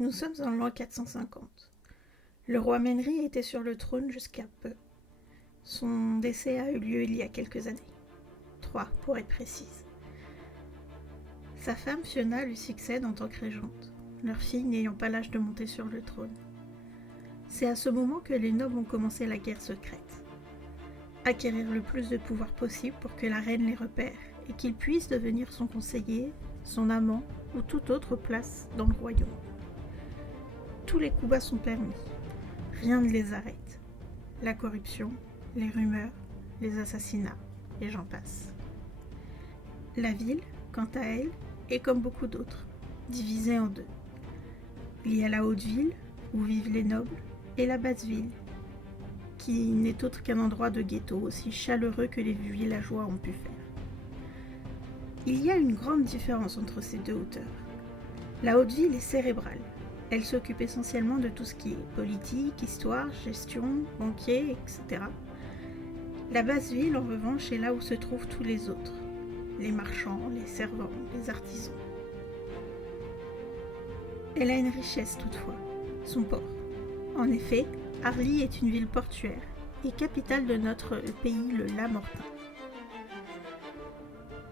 Nous sommes en l'an 450. Le roi Menry était sur le trône jusqu'à peu. Son décès a eu lieu il y a quelques années. 3 pour être précise. Sa femme Fiona lui succède en tant que régente, leur fille n'ayant pas l'âge de monter sur le trône. C'est à ce moment que les nobles ont commencé la guerre secrète. Acquérir le plus de pouvoir possible pour que la reine les repère et qu'ils puissent devenir son conseiller, son amant ou toute autre place dans le royaume. Tous les coups bas sont permis. Rien ne les arrête. La corruption, les rumeurs, les assassinats, et j'en passe. La ville, quant à elle, est comme beaucoup d'autres, divisée en deux. Il y a la haute ville, où vivent les nobles, et la basse ville, qui n'est autre qu'un endroit de ghetto aussi chaleureux que les villageois ont pu faire. Il y a une grande différence entre ces deux hauteurs. La haute ville est cérébrale. Elle s'occupe essentiellement de tout ce qui est politique, histoire, gestion, banquier, etc. La basse ville, en revanche, est là où se trouvent tous les autres. Les marchands, les servants, les artisans. Elle a une richesse toutefois, son port. En effet, Arly est une ville portuaire et capitale de notre pays, le Lamortin.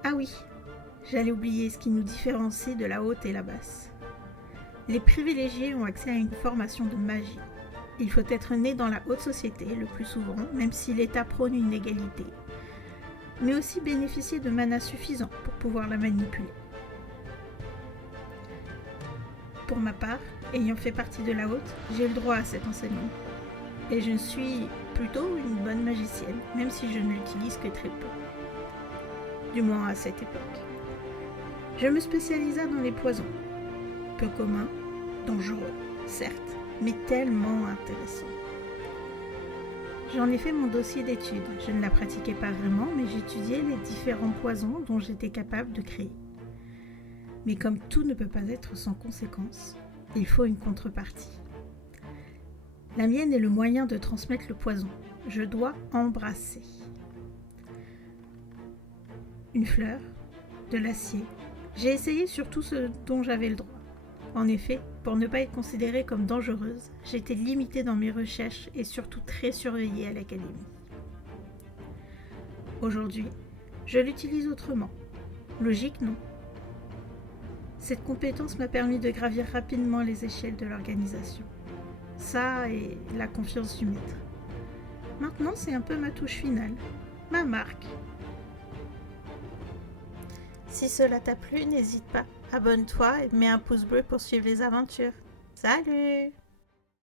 Ah oui, j'allais oublier ce qui nous différencie de la haute et la basse. Les privilégiés ont accès à une formation de magie. Il faut être né dans la haute société le plus souvent, même si l'État prône une égalité, mais aussi bénéficier de mana suffisant pour pouvoir la manipuler. Pour ma part, ayant fait partie de la haute, j'ai le droit à cet enseignement. Et je suis plutôt une bonne magicienne, même si je ne l'utilise que très peu. Du moins à cette époque. Je me spécialisa dans les poisons. Peu communs, dangereux, certes, mais tellement intéressants. J'en ai fait mon dossier d'études. Je ne la pratiquais pas vraiment, mais j'étudiais les différents poisons dont j'étais capable de créer. Mais comme tout ne peut pas être sans conséquence, il faut une contrepartie. La mienne est le moyen de transmettre le poison. Je dois embrasser. Une fleur, de l'acier. J'ai essayé sur tout ce dont j'avais le droit. En effet, pour ne pas être considérée comme dangereuse, j'étais limitée dans mes recherches et surtout très surveillée à l'académie. Aujourd'hui, je l'utilise autrement. Logique, non. Cette compétence m'a permis de gravir rapidement les échelles de l'organisation. Ça et la confiance du maître. Maintenant, c'est un peu ma touche finale, ma marque. Si cela t'a plu, n'hésite pas, abonne-toi et mets un pouce bleu pour suivre les aventures. Salut!